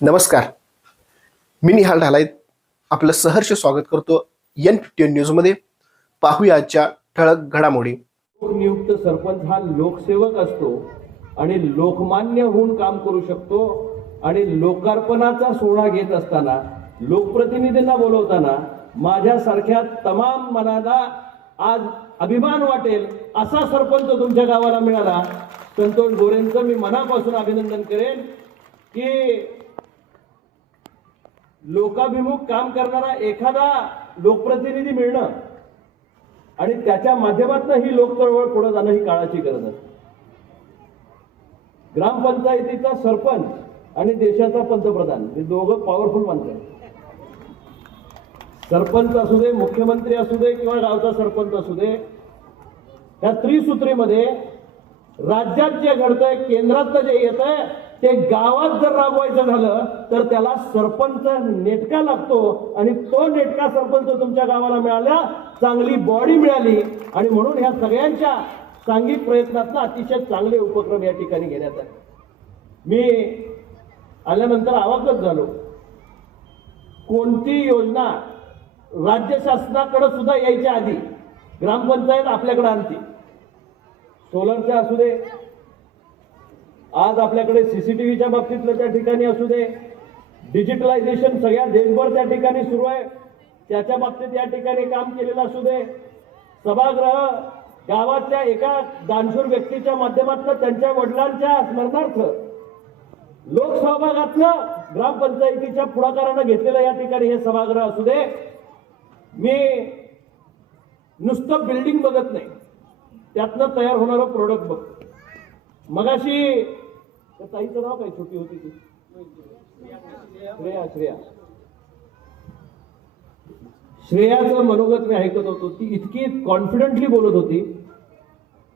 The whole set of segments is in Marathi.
नमस्कार. मी निहाल ढालाय आपलं सहर्ष स्वागत करतो N15 न्यूजमध्ये. पाहूया आजच्या ठळक घडामोडी. नियुक्त सरपंच हा लोकसेवक असतो आणि लोकमान्य होऊन काम करू शकतो आणि लोकार्पणाचा सोहळा घेत असताना लोकप्रतिनिधींना बोलवताना माझ्यासारख्या तमाम मनाला आज अभिमान वाटेल असा सरपंच तुमच्या गावाला मिळाला. संतोष गोरेंचं मी मनापासून अभिनंदन करेन की लोकाभिमुख काम करणारा एखादा लोकप्रतिनिधी मिळणं आणि त्याच्या माध्यमातून ही लोक चळवळ पुढे जाणं ही काळाची गरज आहे. ग्रामपंचायतीचा सरपंच आणि देशाचा पंतप्रधान हे दोघं पॉवरफुल माणसं आहेत. सरपंच असू दे, मुख्यमंत्री असू दे किंवा गावचा सरपंच असू दे, या त्रिसूत्रीमध्ये राज्यात जे घडतंय, केंद्रात जे येतंय ते गावात जर राबवायचं झालं तर त्याला सरपंच नेटका लागतो आणि तो नेटका सरपंच तुमच्या गावाला मिळाला, चांगली बॉडी मिळाली आणि म्हणून ह्या सगळ्यांच्या सांघिक प्रयत्नातून अतिशय चांगले उपक्रम या ठिकाणी घेण्यात आले. मी आल्यानंतर अवाकच झालो. कोणती योजना राज्य शासनाकडे सुद्धा यायच्या आधी ग्रामपंचायत आपल्याकडे आणते. सोलरच्या असू दे, आज आपल्याकडे सीसीटीव्हीच्या बाबतीतलं त्या ठिकाणी असू दे, डिजिटलायझेशन सगळ्या देशभर त्या ठिकाणी सुरू आहे, त्याच्या बाबतीत या ठिकाणी काम केलेलं असू दे, सभागृह गावातल्या एका दानशूर व्यक्तीच्या माध्यमातून त्यांच्या वडिलांच्या स्मरणार्थ लोकसहभागातलं ग्रामपंचायतीच्या पुढाकारानं घेतलेलं या ठिकाणी हे सभागृह असू दे. मी नुसतं बिल्डिंग बघत नाही, त्यातनं तयार होणारं प्रोडक्ट बघतो. मगाशी त्या ताईचं नाव काय, छोटी होती ती श्रेयाचं मनोगत मी ऐकत होतो. ती इतकी कॉन्फिडेंटली बोलत होती.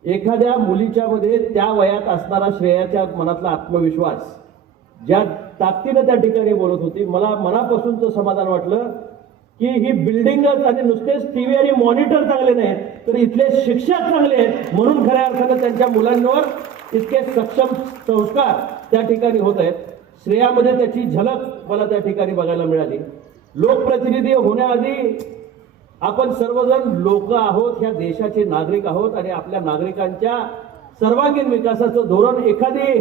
एखाद्या मुलीच्या मध्ये त्या वयात असणारा श्रेयाच्या मनातला आत्मविश्वास ज्या ताकदीनं त्या ठिकाणी बोलत होती, मला मनापासूनच समाधान वाटलं की ही बिल्डिंगच आणि नुसतेच टीव्ही आणि मॉनिटर चांगले नाहीत तर इथले शिक्षक चांगले आहेत, म्हणून खऱ्या अर्थानं त्यांच्या मुलांवर इतके सक्षम संस्कार त्या ठिकाणी होत आहेत. श्रेयामध्ये त्याची झलक मला त्या ठिकाणी बघायला मिळाली. लोकप्रतिनिधी होण्याआधी आपण सर्वजण लोक आहोत, ह्या देशाचे नागरिक आहोत आणि आपल्या नागरिकांच्या सर्वांगीण विकासाचं धोरण, एखादी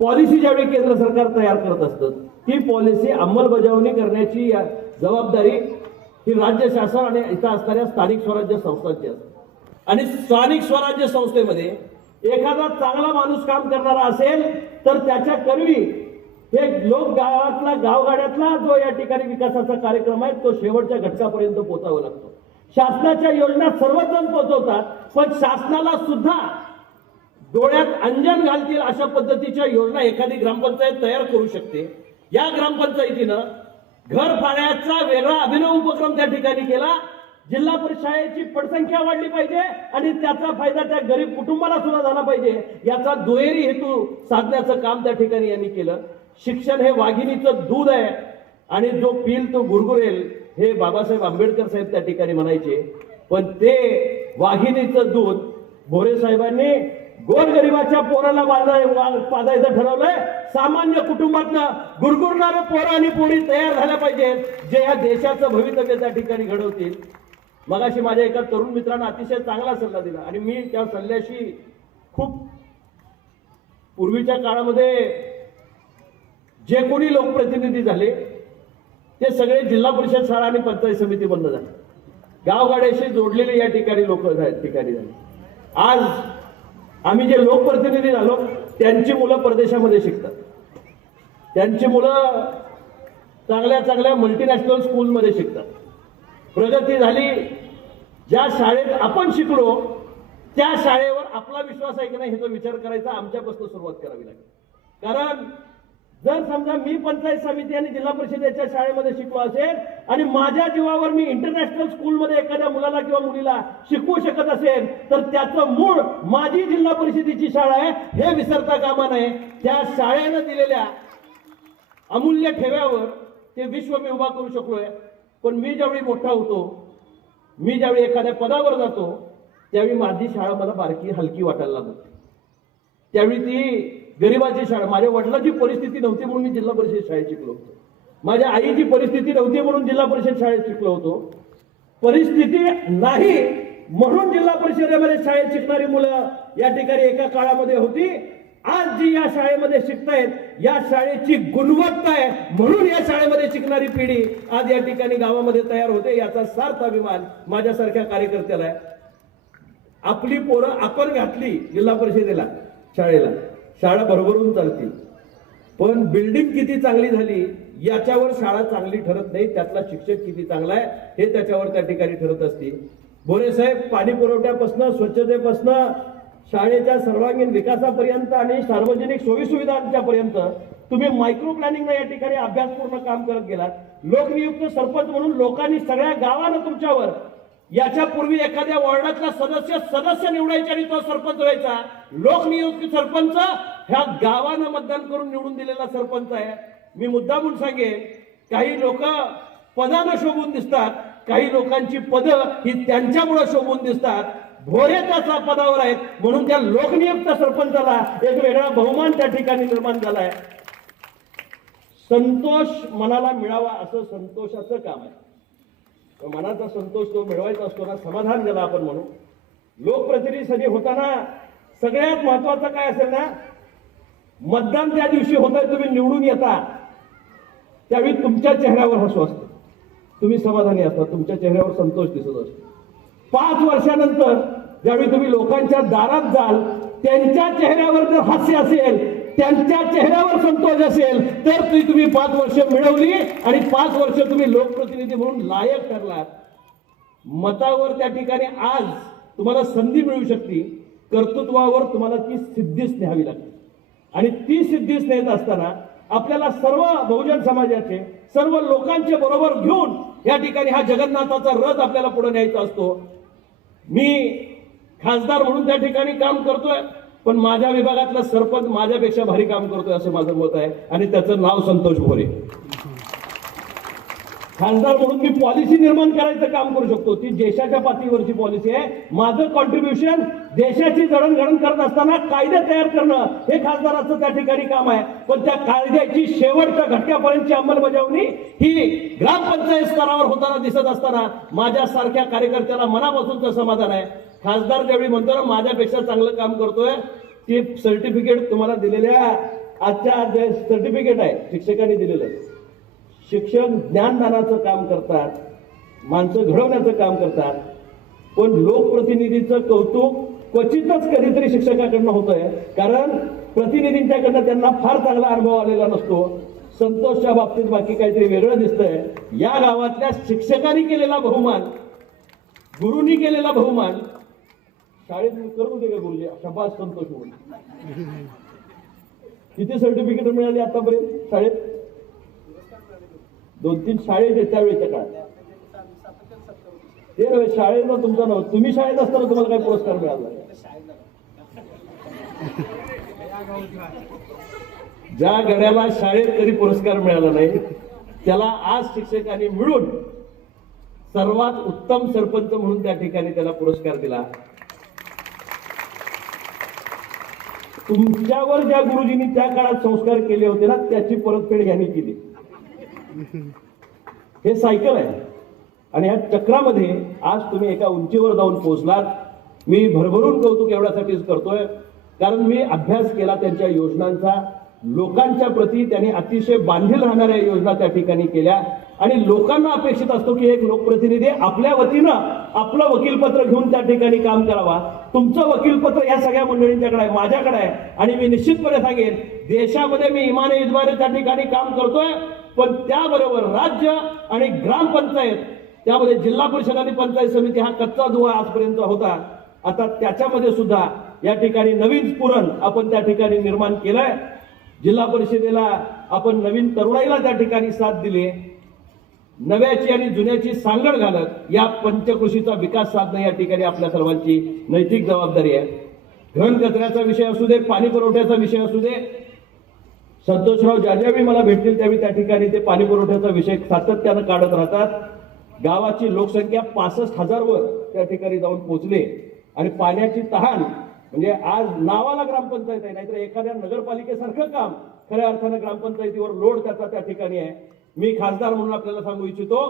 पॉलिसी ज्यावेळी केंद्र सरकार तयार करत असतं ती पॉलिसी अंमलबजावणी करण्याची जबाबदारी ही राज्य शासन आणि इथं असणाऱ्या स्थानिक स्वराज्य संस्थांची असते. आणि स्थानिक स्वराज्य संस्थेमध्ये एखादा चांगला माणूस काम करणारा असेल तर त्याच्या करवी हे लोक गावातला, गावगाड्यातला जो या ठिकाणी विकासाचा कार्यक्रम आहे तो शेवटच्या घटकापर्यंत पोहोचावा लागतो. शासनाच्या योजना सर्वजण पोहोचवतात, पण शासनाला सुद्धा डोळ्यात अंजन घालतील अशा पद्धतीच्या योजना एखादी ग्रामपंचायत तयार करू शकते. या ग्रामपंचायतीनं घर फाळ्याचा वेगळा अभिनव उपक्रम त्या ठिकाणी केला. जिल्हा परिषदेची पटसंख्या वाढली पाहिजे आणि त्याचा फायदा त्या गरीब कुटुंबाला सुद्धा झाला पाहिजे, याचा दुहेरी हेतू साधण्याचं काम त्या ठिकाणी यांनी केलं. शिक्षण हे वाघिणीचं दूध आहे आणि जो पिल तो गुरगुरेल, हे बाबासाहेब आंबेडकर साहेब त्या ठिकाणी म्हणायचे. पण ते वाघिणीचं दूध भोरे साहेबांनी गोरगरिबाच्या पोराला पाजायचं ठरवलंय. सामान्य कुटुंबातनं गुरगुरणारे पोरं आणि पोरी तयार झाल्या पाहिजेत, जे या देशाचं भवितव्य त्या ठिकाणी घडवतील. मगाशी माझ्या एका तरुण मित्रानं अतिशय चांगला सल्ला दिला आणि मी त्या सल्ल्याशी खूप, पूर्वीच्या काळामध्ये जे कोणी लोकप्रतिनिधी झाले ते सगळे जिल्हा परिषद शाळा आणि पंचायत समिती बंद झाले, गावगाड्याशी जोडलेले या ठिकाणी लोक ठिकाणी झाले. आज आम्ही जे लोकप्रतिनिधी झालो त्यांची मुलं परदेशामध्ये शिकतात, त्यांची मुलं चांगल्या चांगल्या मल्टीनॅशनल स्कूलमध्ये शिकतात. प्रगती झाली. ज्या शाळेत आपण शिकलो त्या शाळेवर आपला विश्वास आहे की नाही ह्याचा विचार करायचा आमच्यापासून सुरुवात करावी लागेल. कारण जर समजा मी पंचायत समिती आणि जिल्हा परिषदेच्या शाळेमध्ये शिकलो असेल आणि माझ्या जीवावर मी इंटरनॅशनल स्कूलमध्ये एखाद्या मुलाला किंवा मुलीला शिकवू शकत असेल तर त्याचं मूळ माझी जिल्हा परिषदेची शाळा आहे हे विसरता कामा नये. त्या शाळेनं दिलेल्या अमूल्य ठेव्यावर ते विश्व मी उभा करू शकलोय. पण मी ज्यावेळी मोठा होतो, मी ज्यावेळी एखाद्या पदावर जातो त्यावेळी माझी शाळा मला बारकी हलकी वाटायला लागते. त्यावेळी ती गरिबाची शाळा, माझ्या वडिलांची परिस्थिती नव्हती म्हणून मी जिल्हा परिषद शाळेत शिकलो होतो, माझ्या आईची परिस्थिती नव्हती म्हणून जिल्हा परिषद शाळेत शिकलो होतो. परिस्थिती नाही म्हणून जिल्हा परिषदेमध्ये शाळेत शिकणारी मुलं या ठिकाणी एका काळामध्ये होती. आज जी या शाळेमध्ये शिकतायत, या शाळेची गुणवत्ता आहे म्हणून या शाळेमध्ये शिकणारी पिढी आज या ठिकाणी गावामध्ये तयार होते. याचा सार्थ अभिमान माझ्यासारख्या कार्यकर्त्याला आहे. आपली पोरं आपण घातली जिल्हा परिषदेला शाळेला, शाळा भरभरून चालतील, पण बिल्डिंग किती चांगली झाली याच्यावर शाळा चांगली ठरत नाही, त्यातला शिक्षक किती चांगला आहे हे त्याच्यावर त्या ठिकाणी ठरत असते. बोरे साहेब, पाणी पुरवठ्यापासून, स्वच्छतेपासून, शाळेच्या सर्वांगीण विकासापर्यंत आणि सार्वजनिक सोयीसुविधांच्या पर्यंत तुम्ही मायक्रो प्लॅनिंगला या ठिकाणी अभ्यासपूर्ण काम करत गेलात. लोकनियुक्त सरपंच म्हणून लोकांनी सगळ्या गावानं तुमच्यावर, याच्यापूर्वी एखाद्या वॉर्डातला सदस्य निवडायचा आणि तो सरपंच व्हायचा. लोकनियुक्त सरपंच ह्या गावानं मतदान करून निवडून दिलेला सरपंच आहे. मी मुद्दामून सांगेन, काही लोक पदानं शोभून दिसतात, काही लोकांची पदं ही त्यांच्यामुळे शोभून दिसतात. भोरे त्याचा पदावर आहेत म्हणून त्या लोकनियुक्त सरपंचाला एक वेगळा बहुमान त्या ठिकाणी निर्माण झालाय. संतोष मनाला मिळावा असं संतोषाचं काम आहे. मनाचा संतोष तो मिळवायचा असतो ना, समाधान ज्याला आपण म्हणू. लोकप्रतिनिधी होताना सगळ्यात महत्वाचं काय असेल ना, मतदान त्या दिवशी होत आहे, तुम्ही निवडून येता त्यावेळी तुमच्या चेहऱ्यावर हसू असतं, तुम्ही समाधानी असता, तुमच्या चेहऱ्यावर संतोष दिसत असतो. 5 वर्षानंतर ज्यावेळी तुम्ही लोकांच्या दारात जाल, त्यांच्या चेहऱ्यावर जर हास्य असेल, त्यांच्या चेहऱ्यावर संतोष असेल, तर तुम्ही 5 वर्ष मिळवली आणि 5 वर्ष तुम्ही लोकप्रतिनिधी म्हणून लायक ठरलात. मतावर त्या ठिकाणी आज तुम्हाला संधी मिळू शकते, कर्तृत्वावर तुम्हाला ती सिद्धीच न्यावी लागते. आणि ती सिद्धीच नेत असताना आपल्याला सर्व बहुजन समाजाचे, सर्व लोकांचे बरोबर घेऊन या ठिकाणी हा जगन्नाथाचा रथ आपल्याला पुढे न्यायचा असतो. मी खासदार म्हणून त्या ठिकाणी काम करतोय, पण माझ्या विभागातला सरपंच माझ्यापेक्षा भारी काम करतोय असं माझं मत आहे, आणि त्याचं नाव संतोष भोरे. खासदार म्हणून मी पॉलिसी निर्माण करायचं काम करू शकतो, ती देशाच्या पातळीवरची पॉलिसी आहे. माझं कॉन्ट्रीब्युशन देशाची जडणघडण करत असताना कायदे तयार करणं हे खासदाराचं त्या ठिकाणी काम आहे. पण त्या कायद्याची शेवटच्या घटकापर्यंतची अंमलबजावणी ही ग्रामपंचायत स्तरावर होताना दिसत असताना माझ्यासारख्या कार्यकर्त्याला मनापासूनचं समाधान आहे. खासदार ज्यावेळी म्हणतो ना माझ्यापेक्षा चांगलं काम करतोय, ते सर्टिफिकेट तुम्हाला दिलेल्या आजच्या जे सर्टिफिकेट आहे शिक्षकांनी दिलेलं, शिक्षक ज्ञानदानाचं काम करतात, माणसं घडवण्याचं काम करतात, पण लोकप्रतिनिधीचं कौतुक क्वचितच कधीतरी शिक्षकाकडनं होतंय, कारण प्रतिनिधींच्याकडनं त्यांना फार चांगला अनुभव आलेला नसतो. संतोषच्या बाबतीत बाकी काहीतरी वेगळं दिसतंय. या गावातल्या शिक्षकांनी केलेला बहुमान, गुरुंनी केलेला बहुमान शाळेत करू दे का गुरुजी, शबास संतोष म्हणून. किती सर्टिफिकेट मिळाली आतापर्यंत शाळेत? 2-3 शाळेत आहेत त्यावेळेच्या काळात. ते शाळेला तुमचा नव्हतं, तुम्ही शाळेत असताना तुम्हाला काय पुरस्कार मिळाला? ज्या गड्याला शाळेत कधी पुरस्कार मिळाला नाही त्याला आज शिक्षकांनी मिळून सर्वात उत्तम सरपंच म्हणून त्या ठिकाणी त्याला पुरस्कार दिला. तुमच्यावर ज्या गुरुजींनी त्या काळात संस्कार केले होते ना, त्याची परतफेड यांनी केली. हे सायकल आहे आणि या चक्रामध्ये आज तुम्ही एका उंचीवर जाऊन पोहोचलात. मी भरभरून कौतुक एवढ्यासाठीच करतोय कारण मी अभ्यास केला त्यांच्या योजनांचा. लोकांच्या प्रती त्यांनी अतिशय बांधील राहणाऱ्या योजना त्या ठिकाणी केल्या आणि लोकांना अपेक्षित असतो की एक लोकप्रतिनिधी आपल्या वतीनं आपलं वकीलपत्र घेऊन त्या ठिकाणी काम करावा. तुमचं वकीलपत्र या सगळ्या मंडळींच्याकडे आहे, माझ्याकडे आहे आणि मी निश्चितपणे सांगेन देशामध्ये मी इमाने इतबारे त्या ठिकाणी काम करतोय, पण त्याबरोबर राज्य आणि ग्रामपंचायत, त्यामध्ये जिल्हा परिषद आणि पंचायत समिती हा कच्चा दुवा आजपर्यंत होता. आता त्याच्यामध्ये सुद्धा या ठिकाणी नवीन स्फुरण आपण त्या ठिकाणी निर्माण केलंय. जिल्हा परिषदेला आपण नवीन तरुणाईला त्या ठिकाणी साथ दिली. नव्याची आणि जुन्याची सांगड घालत या पंचकृषीचा विकास साधणं या ठिकाणी आपल्या सर्वांची नैतिक जबाबदारी आहे. घन कचऱ्याचा विषय असू दे, पाणी पुरवठ्याचा विषय असू दे, संतोषराव ज्यावेळी मला भेटतील त्यावेळी त्या ठिकाणी ते पाणी पुरवठ्याचा विषय सातत्यानं काढत राहतात. गावाची लोकसंख्या 65,000 वर त्या ठिकाणी जाऊन पोहोचले आणि पाण्याची तहान म्हणजे आज नावाला ग्रामपंचायत आहे, नाहीतर एखाद्या नगरपालिकेसारखं काम खऱ्या अर्थानं ग्रामपंचायतीवर लोड त्याचा त्या ठिकाणी आहे. मी खासदार म्हणून आपल्याला सांगू इच्छितो,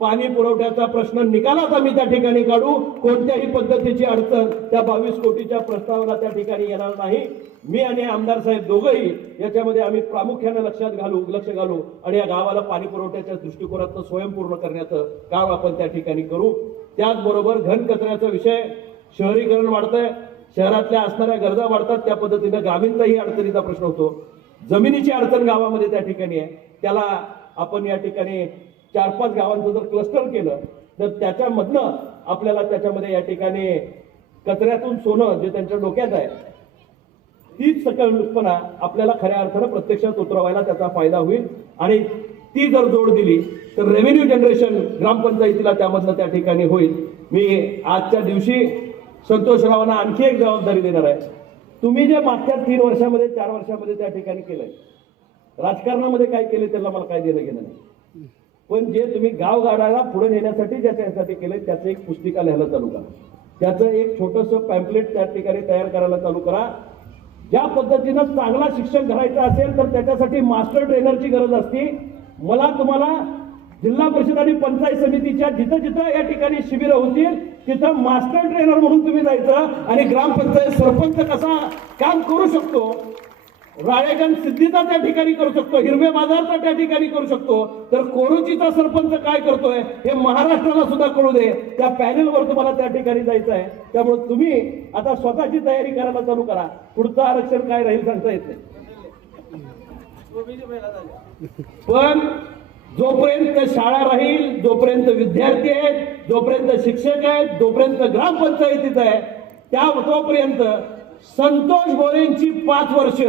पाणी पुरवठ्याचा प्रश्न निकालात आम्ही त्या ठिकाणी काढू. कोणत्याही पद्धतीची अडचण त्या 22 कोटीच्या प्रस्तावाला त्या ठिकाणी येणार नाही. मी आणि आमदार साहेब दोघंही याच्यामध्ये आम्ही प्रामुख्याने लक्ष घालू आणि या गावाला पाणी पुरवठ्याच्या दृष्टिकोनातून स्वयंपूर्ण करण्याचं काम आपण त्या ठिकाणी करू. त्याचबरोबर घनकचऱ्याचा विषय, शहरीकरण वाढतंय, शहरातल्या असणाऱ्या गरजा वाढतात, त्या पद्धतीने ग्रामीणचाही अडचणीचा प्रश्न होतो. जमिनीची अडचण गावामध्ये त्या ठिकाणी आहे, त्याला आपण या ठिकाणी 4-5 गावांचं जर क्लस्टर केलं तर त्याच्यामधनं आपल्याला त्याच्यामध्ये या ठिकाणी कचऱ्यातून सोनं जे त्यांच्या डोक्यात आहे तीच सकलपणा आपल्याला खऱ्या अर्थानं प्रत्यक्षात उतरवायला त्याचा फायदा होईल. आणि ती जर जोड दिली तर रेव्हेन्यू जनरेशन ग्रामपंचायतीला त्यामधनं त्या ठिकाणी होईल. मी आजच्या दिवशी संतोषरावांना आणखी एक जबाबदारी देणार आहे. तुम्ही जे मागच्या 3 वर्षामध्ये 4 वर्षामध्ये त्या ठिकाणी केलंय, राजकारणामध्ये काय केले त्याला मला काय देणं घेणं नाही, पण जे तुम्ही गावगाड्याला पुढे नेण्यासाठी ज्याच्यासाठी केलंय त्याचं एक पुस्तिका लिहायला चालू करा, त्याचं एक छोटंसं पॅम्पलेट त्या ठिकाणी तयार करायला चालू करा. ज्या पद्धतीनं चांगला शिक्षण करायचं असेल तर त्याच्यासाठी मास्टर ट्रेनरची गरज असते. मला तुम्हाला जिल्हा परिषद आणि पंचायत समितीच्या जिथं जिथं या ठिकाणी शिबिरं होतील तिथं मास्टर ट्रेनर म्हणून तुम्ही जायचं आणि ग्रामपंचायत सरपंच कसा काम करू शकतो, राळेगण सिद्धीचा त्या ठिकाणी करू शकतो, हिरवे बाजारचा त्या ठिकाणी करू शकतो, तर कोरुचीचा सरपंच काय करतोय हे महाराष्ट्राला सुद्धा कळू दे. त्या पॅनेलवर तुम्हाला त्या ठिकाणी जायचं आहे. त्यामुळे तुम्ही आता स्वतःची तयारी करायला चालू करा. पुढचं आरक्षण काय राहील सांगता येत नाही, पण जोपर्यंत शाळा राहील, जोपर्यंत विद्यार्थी आहेत, जोपर्यंत शिक्षक आहेत, जोपर्यंत ग्रामपंचायतीत आहे, तोपर्यंत संतोष बोरेंची 5 वर्ष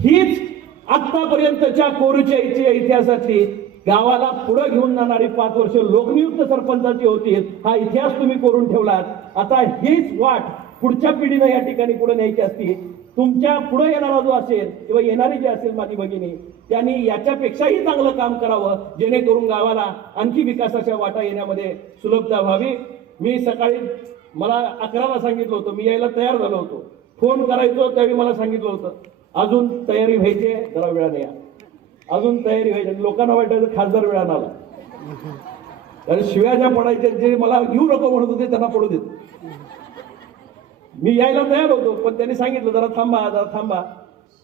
हीच आतापर्यंतच्या कोरूच्या इतिहासातली गावाला पुढे घेऊन जाणारी 5 वर्ष लोकनियुक्त सरपंचाची होती. हा इतिहास तुम्ही करून ठेवलात. आता हीच वाट पुढच्या पिढीनं या ठिकाणी पुढे न्यायची असती. तुमच्या पुढे येणारा जो असेल किंवा येणारी जी असेल माझी भगिनी, त्यांनी याच्यापेक्षाही चांगलं काम करावं जेणेकरून गावाला आणखी विकासाच्या वाटा येण्यामध्ये सुलभता व्हावी. मी सकाळी मला 11ला सांगितलं होतं, मी यायला तयार झालो होतो. फोन करायचो त्यावेळी मला सांगितलं होतं अजून तयारी व्हायची आहे, जरा वेळाने या, अजून तयारी व्हायची. लोकांना वाटायचं खासदार वेळानं आला, कारण शिव्या ज्या पडायच्या जे मला येऊ नको म्हणत होते त्यांना पडू देत. मी यायला तयार होतो पण त्यांनी सांगितलं जरा थांबा.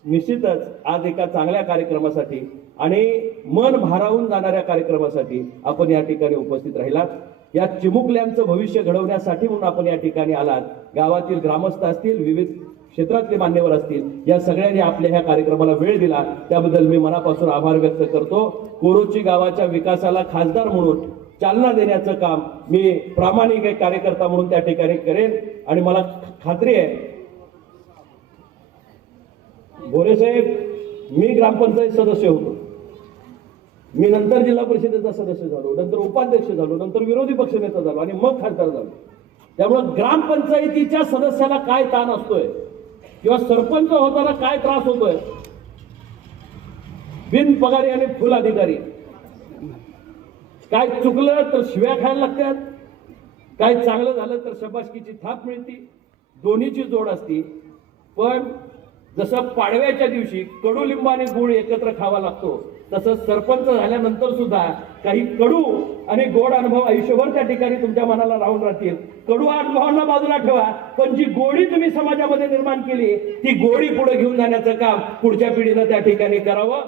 निश्चितच आज एका चांगल्या कार्यक्रमासाठी आणि मन भारावून जाणाऱ्या कार्यक्रमासाठी आपण या ठिकाणी उपस्थित राहिलात. या चिमुकल्यांचं भविष्य घडवण्यासाठी म्हणून आपण या ठिकाणी आलात. गावातील ग्रामस्थ असतील, विविध क्षेत्रातले मान्यवर असतील, या सगळ्यांनी आपल्या ह्या कार्यक्रमाला वेळ दिला त्याबद्दल मी मनापासून आभार व्यक्त करतो. कोरोची गावाच्या विकासाला खासदार म्हणून चालना देण्याचं काम मी प्रामाणिक एक कार्यकर्ता म्हणून त्या ठिकाणी करेन. आणि मला खात्री आहे भोरे साहेब, मी ग्रामपंचायत सदस्य होतो, मी नंतर जिल्हा परिषदेचा सदस्य झालो, नंतर उपाध्यक्ष झालो, नंतर विरोधी पक्षनेता झालो आणि मग खासदार झालो. त्यामुळे ग्रामपंचायतीच्या सदस्याला काय ताण असतोय किंवा सरपंच होताना काय त्रास होतोय, बिनपगारी आणि फुल अधिकारी, काय चुकलं तर शिव्या खायला लागतात, काय चांगलं झालं तर शबासकीची थाप मिळते, दोन्हीची जोड असती. पण जसं पाडव्याच्या दिवशी कडुलिंब आणि गुळ एकत्र खावा लागतो तसं सरपंच झाल्यानंतर सुद्धा काही कडू आणि गोड अनुभव आयुष्यभर त्या ठिकाणी तुमच्या मनाला राहून राहतील. कडू अनुभवांना बाजूला ठेवा, पण जी गोडी तुम्ही समाजामध्ये निर्माण केली ती गोडी पुढे घेऊन जाण्याचं काम पुढच्या पिढीनं त्या ठिकाणी करावं.